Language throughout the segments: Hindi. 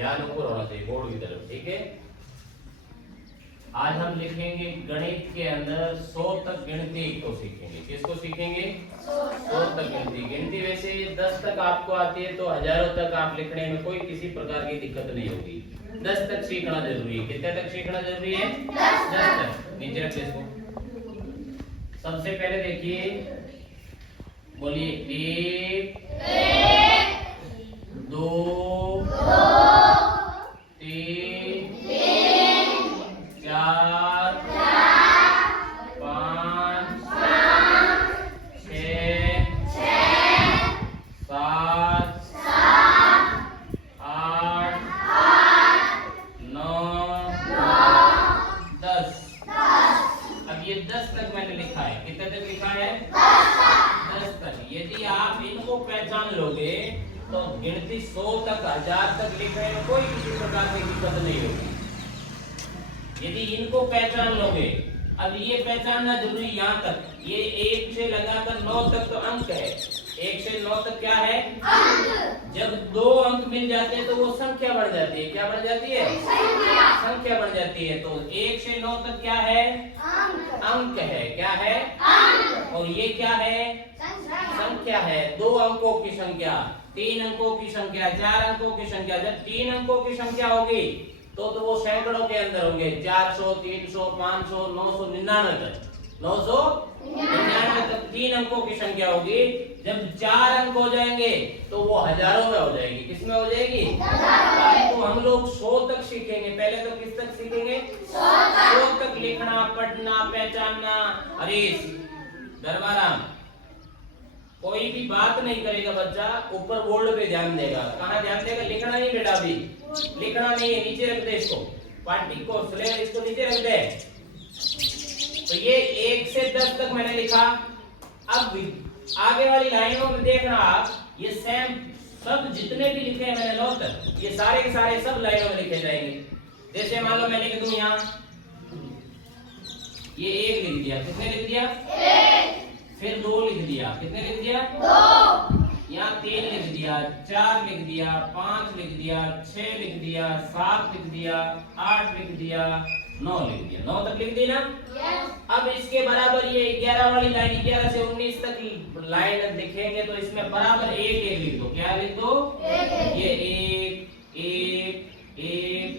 ध्यान ऊपर होना चाहिए बोर्ड की तरफ, ठीक है। आज हम लिखेंगे गणित के अंदर 100 तक गिनती को सीखेंगे। किसको सीखेंगे? 100 तक गिनती। गिनती वैसे 10 तक आपको आती है तो हजारों तक आप लिखने में कोई किसी प्रकार की दिक्कत नहीं होगी। 10 तक सीखना जरूरी है। कितने तक सीखना जरूरी है? 10 तक। नीचे रखिए इसको। सबसे पहले देखिए, बोलिए 1 2 3 4 5 6 7 8 9 10। अब ये 10 तक मैंने लिखा है। कितने तक लिखा है? 10 तक। यदि आप इनको पहचान लोगे तो गिनती 100 तक 1000 तक लिखने में कोई किसी प्रकार की दिक्कत नहीं होगी। यदि इनको पहचान लोगे, अब ये पहचानना जरूरी यहाँ तक, ये 1 से लगाकर 9 तक तो अंक है। 1 से 9 तक क्या है? अंक। जब 2 अंक मिल जाते हैं तो वो संख्या बढ़ जाती है। क्या बढ़ जाती है? संख्या बढ़ जाती है। तो 1 से 9 तक क्या है? अंक है। क्या है? अंक। और ये क्या है? संख्या है। 2 अंकों की संख्या, 3 अंकों की संख्या, 4 अंकों की संख्या। जब 3 अंकों की संख्या होगी तो वो सैकड़ों के अंदर होंगे। 400 300 500 999 तक। 999 तक 3 अंकों की संख्या होगी। जब 4 अंक हो जाएंगे तो वो हजारों में हो जाएगी। किसमें हो जाएगी? तो हम लोग 100 तक सीखेंगे। पहले तो किस तक सीखेंगे? 100 तक लिखना, पढ़ना, पहचानना। अरे दरबाराम, कोई भी बात नहीं करेगा बच्चा, ऊपर बोर्ड पे ध्यान देगा। कहाँ ध्यान देगा? लिखना नहीं बेटा, अभी लिखना नहीं है। नीचे रख दे इसको, पार्टी को इसको नीचे रख दे। तो ये 1 से 10 तक मैंने लिखा। अब आगे वाली लाइनों में देखना आप, ये सेम सब जितने भी लिखे हैं मैंने 9 तक, ये सारे के सारे सब लाइनों में लिखे जाएंगे। जैसे मान लो मैं लिख दूं यहाँ, ये 1 लिख दिया। कितने लिख दिया? 1। फिर 2 लिख दिया। कितने लिख दिया? 2। यहाँ 3 लिख दिया, 4 लिख दिया, 5 लिख दिया, 6 लिख दिया, 7 लिख दिया, 8 लिख दिया, 9 लिख दिया। 9 तक लिख दी ना? अब इसके बराबर ये 11 वाली लाइन, 11 से 19 तक लाइन लिखेंगे तो इसमें बराबर 1 1 लिख दो। क्या लिख दो? ये 1 1 1,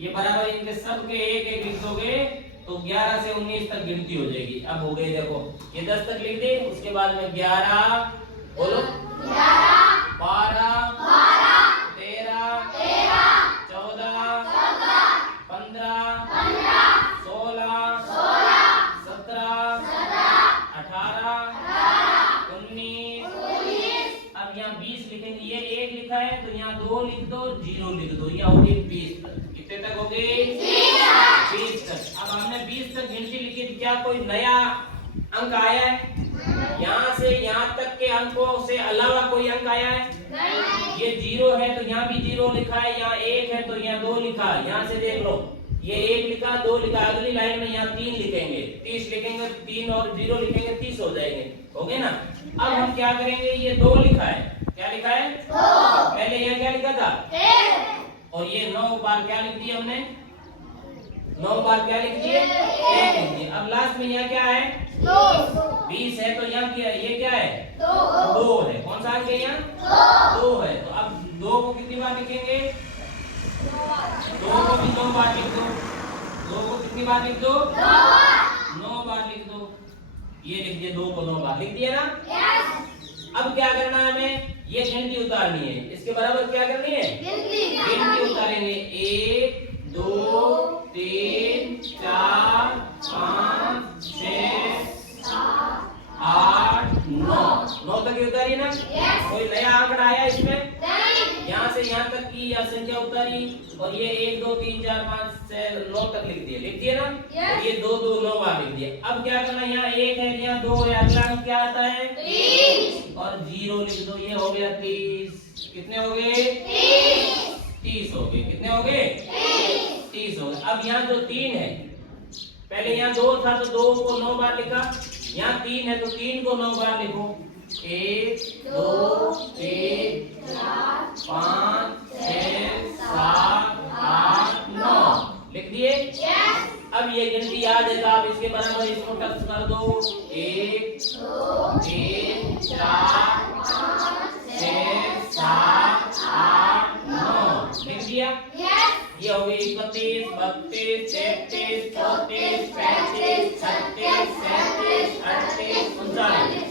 ये बराबर इनके सबके 1 1 लिख दोगे तो 11 से 19 तक गिनती हो जाएगी। अब हो गई, देखो ये 10 तक लिख दे। उसके बाद में 11, बोलो 11 12 13 14 15 16 17 18 19। अब यहाँ 20 लिखेंगे। ये 1 लिखा है तो यहाँ 2 लिख दो, 0 लिख दो। यहाँ हो गई 20 तक। कितने तक हो गई? 20 तक। अब हमने 20 तक गिनती लिखी, क्या कोई नया अंक आया है? यहाँ से यहाँ तक के अंकों से अलावा कोई अंक आया है? नहीं। ये 0 है तो यहाँ भी 0 लिखा है, यहाँ 1 है तो यहाँ 2 लिखा है। यहाँ से देख लो, ये 1 लिखा, 2 लिखा। अगली लाइन में यहाँ 3 लिखेंगे, 30 लिखेंगे, 3 और 0 लिखेंगे, 30 हो जाएंगे। हो गए ना? अब हम क्या करेंगे? ये 2 लिखा है। क्या लिखा है? 2। पहले यहाँ क्या लिखा था? 1। और ये 9 बार क्या लिख दिया हमने? 9 बार क्या लिख दिए? 1 लिख दिए। अब लास्ट में यहाँ क्या है? 20 है तो यहाँ क्या है? ये क्या है? 2 है। कौन सा अंक है यहाँ? 2 है। तो अब 2 को कितनी बार लिखेंगे? 2 को भी 2 बार लिख दो। 2 को कितनी बार लिख दो? 9 बार लिख दो। ये लिख दिए, 2 को 9 बार लिख दिया ना? अब क्या करना है हमें? ये गिनती उतारनी है। इसके बराबर क्या करनी है? गिनती उतारेंगे। 1 2 3 4 5 6 8 9 तक ही उतारी ना? कोई नया आंकड़ा आया इसमें? यहाँ से यहाँ तक की या संख्या उतारी और ये 1 2 3 4 5 6 9 तक लिख दिए ना? और ये 2 2 9 बार लिख दिए। अब क्या करना? यहाँ 1 है, यहाँ 2 है, अगला अंक क्या आता है? 30 और 0 लिख दो। ये हो गया 30। कितने हो गए? 30 हो गए। कितने हो गए? 30 हो गए। अब यहाँ जो 3 है, पहले यहाँ 2 था तो 2 को 9 बार लिखा, यहाँ 3 है तो 3 को 9 बार लिखो। 1 2 3 4 5 6 जाएगा। आप इसके बराबर इसको टच कर दो। 1 2 3 4 5 6 7 8 9 लिख दिया। ये हो गई 31 32 33 34 35 36 37 38 39।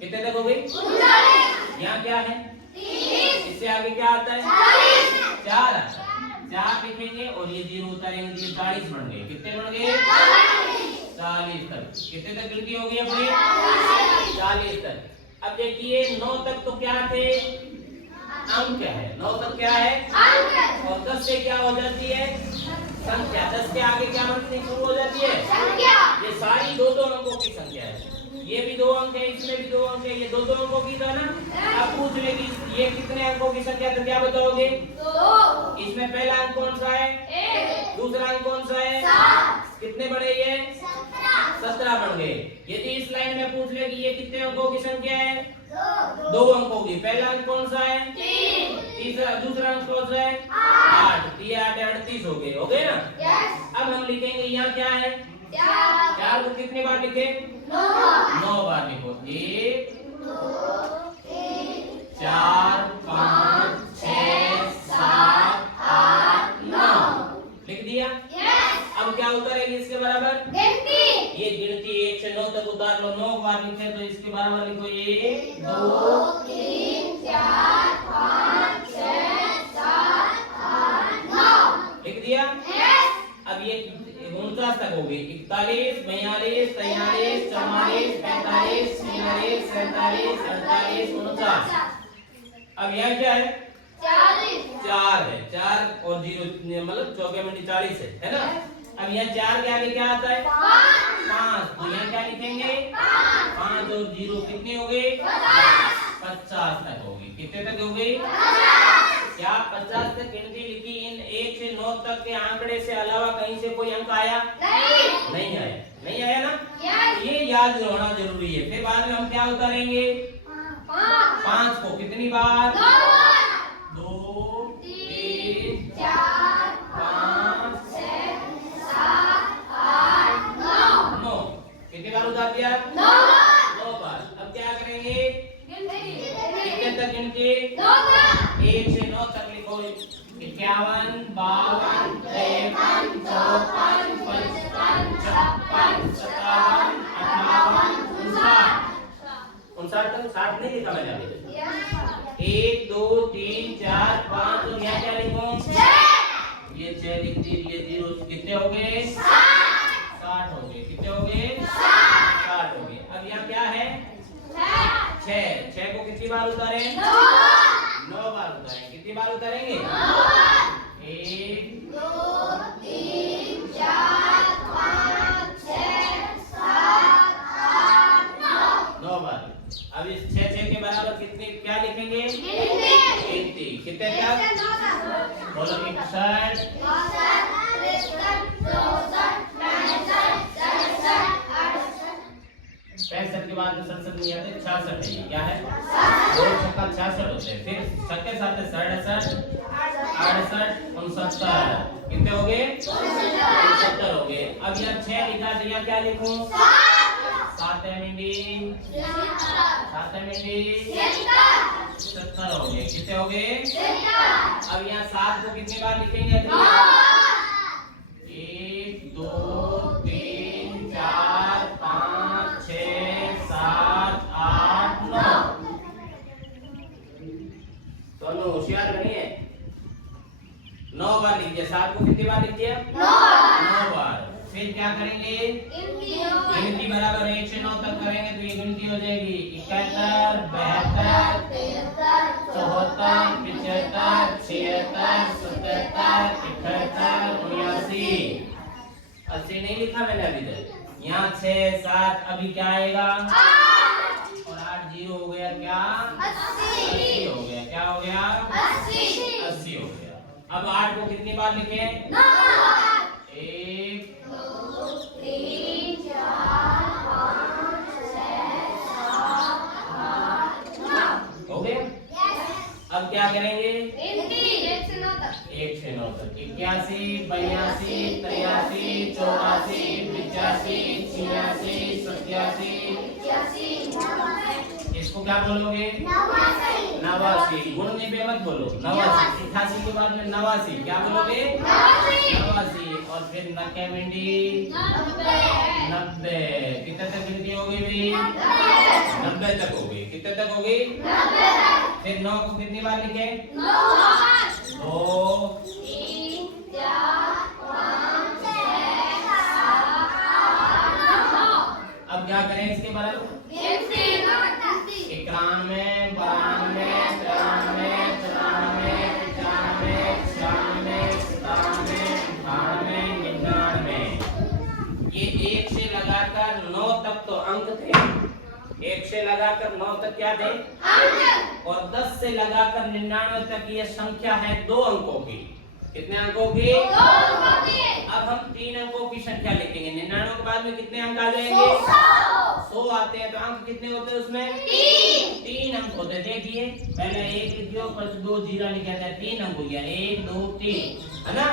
कितने तक हो गई? 39। यहाँ क्या है? 30। इससे आगे क्या आता है? 40। 4 आता है। 4 लिखेंगे और ये 0 उतारेंगे, ये 40 बन गए। कितने बन गए? 40 तक। कितने तक गिनती हो गई अपनी? 40 तक। अब देखिए 9 तक तो क्या थे? अंक है। 9 तक क्या है? अंक। और 10 से क्या हो जाती है? संख्या। 10 के आगे क्या बननी शुरू हो जाती है? संख्या। ये सारी दो अंकों की संख्या है। ये भी 2 अंक है, इसमें भी 2 अंक है, ये 2 अंकों की था ना। अब पूछ लेगी ये कितने अंकों की संख्या, तो क्या बताओगे? 2। इसमें पहला अंक कौन सा है? 1। दूसरा अंक कौन सा है? 7। कितने बढ़े ये? 17 बढ़ गए। यदि इस लाइन में पूछ ले कि ये कितने अंकों की संख्या है? 2 अंकों की। पहला अंक कौन सा है? 3। तीसरा दूसरा अंक कौन सा है? 8। 3 8 38 हो गए। हो गए ना? अब हम लिखेंगे यहाँ क्या है? 4 को कितने बार लिखे? 9 बार लिखो। 1 2 3 4 5 6 7 8 9 लिख दिया। अब क्या उतारेगी इसके बराबर? ये गिनती 1 से 9 तक उतार लो। 9 बार लिखे तो इसके बराबर लिखो 1 2 3 4 5 6 7 8 9 लिख दिया। अब ये 49 तक हो गई। 41 42 43 44 45 46 47 48 49। अब यहाँ क्या है? 4 है। 4 और 0 मतलब 4 मिनट 40 है ना? अब यहाँ 4 के आगे क्या आता है? 5। तो यहाँ क्या लिखेंगे? 5 और 0 कितने हो गए? 50 तक हो गई। कितने तक हो गई? क्या 50 तक गिनती लिखी? इन 1 से 9 तक के आंकड़े से अलावा कहीं से कोई अंक आया? नहीं आया। नहीं आया ना? ये याद होना जरूरी है। फिर बाद में हम क्या उतारेंगे? 5 को कितनी बार? 2 3 4 5 6 7 8 9 कितनी बार उतार दिया? 9 बार। अब क्या करेंगे? कितने तक गिनती? 1 से 9 तक लिखो। 51 52 53 54 55 56 57 58 59 तक। 60 नहीं लिखा मैंने अभी। 1 2 3 4 5 और यहाँ क्या लिखूं? 6। ये 6 लिख दी। ये 0 कितने हो गए? 60 हो गए। कितने हो गए? 60 हो गए। अब यहाँ क्या है? 6 को कितनी बार उतारे? 9 बार उतारेंगे। कितनी बार उतारेंगे? 1 2 3 4 5 6 7 8 9 बार। अब इस 6 के बराबर कितने क्या लिखेंगे? गिनती। कितने तक? बोलो 61 65 के बाद 67 नहीं आते। 66 है। क्या है? 2 छक्का 66 होते हैं। फिर छक्के साथ 67 68 69 कितने हो गए? 69 हो गए। अब यहाँ 6 लिखा तो यहाँ क्या लिखूं? 7 मिनटी 70 हो गए। कितने हो गए? अब यहाँ 7 को कितनी बार लिखेंगे? 1 2 3 4 5 6 7 8 9 दोनों होशियार बनिए। 9 बार लिख दिया। 7 को कितनी बार लिख दिया? 9 बार। फिर क्या करेंगे? गिनती बराबर 1 से 9 तक करेंगे तो ये गिनती हो जाएगी 71 72 73 74 75 76 77 78 79 80 नहीं लिखा मैंने अभी तक। यहाँ 6 7 अभी क्या आएगा? और 8 0 हो गया। क्या? 80 हो गया। क्या हो गया? 80 हो गया। अब 8 को कितनी बार लिखे? 1 2 3 4 5 6 7 8 9 हो गया। अब क्या क्या करेंगे? 1 से 9 तक। 1 से 9 तक। 81, 82, 83, 84, 85, 86, 87। इसको क्या बोलोगे? 89। गुण में बे मत बोलो, 89। 88 के बाद में 89 क्या बोलोगे? 89। और फिर नक्के मिंडी 90। कितने तक गिनती हो गई भी? 90 तक हो गई। कितने तक हो गई? 90 तक। फिर 9 को कितनी बार लिखे? 9 बार। 2 3 4 5 6 7 8 9। अब क्या करें इसके बराबर? 1 से 9 तक। 91, 92, 93, 94, 95, 96, 97, 98, 99। ये 1 से लगाकर 9 तक तो अंक थे। 1 से लगाकर 9 तक क्या थे? अंक। और 10 से लगाकर 99 तक ये संख्या है 2 अंकों की। कितने अंकों की? 2 अंकों की। अब हम 3 अंकों की संख्या लिखेंगे। 99 के बाद में कितने अंक आ जाएंगे? 100 आते हैं। तो अंक कितने होते हैं उसमें? 3 अंक होते हैं। देखिए पहले 1 लिखियो, फिर 2 जीरा लिखा जाता है, 3 अंक हो गया। 1 2 3, है ना?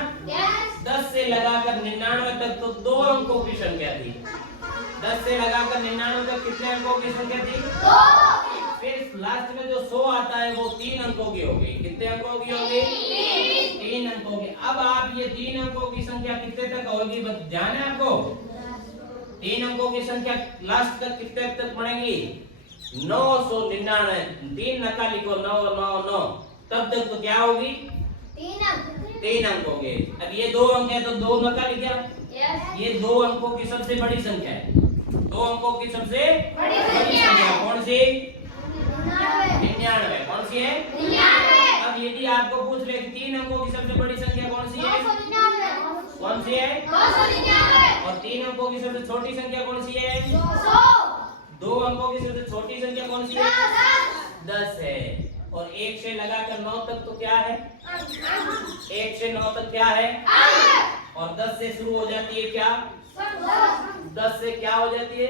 10 से लगाकर 99 तक तो 2 अंकों की संख्या थी। 10 से लगाकर 99 तक कितने अंकों की संख्या थी? 2। फिर लास्ट में जो 100 आता है वो 3 अंकों की हो गई। कितने अंकों की हो गई? 3 अंकों की। अब आप ये 3 अंकों की संख्या कितने तक होगी बस ध्यान है आपको? 3 अंकों की संख्या लास्ट तक कितने तक बढ़ेगी? 999। 3 नका लिखो, 999। तब तक तो क्या होगी? 3 अंक हो गए। अब ये 2 अंक है तो 2 नका लिखा। ये 2 अंकों की सबसे बड़ी संख्या है। 2 अंकों की सबसे बड़ी बड़ी संख्या संख्या कौन सी? 99। कौन सी है? 99। अब यदि आपको पूछ ले कि 3 अंकों की सबसे बड़ी संख्या कौन सी है? कौन सी है? 999। और 3 अंकों की सबसे छोटी संख्या कौन सी है? 100। 2 अंकों की सबसे छोटी संख्या कौन सी है? 10 है। और 1 से लगाकर 9 तक तो क्या है? 1 से 9 तक क्या है? और 10 से शुरू हो जाती है क्या? 10 से क्या हो जाती है?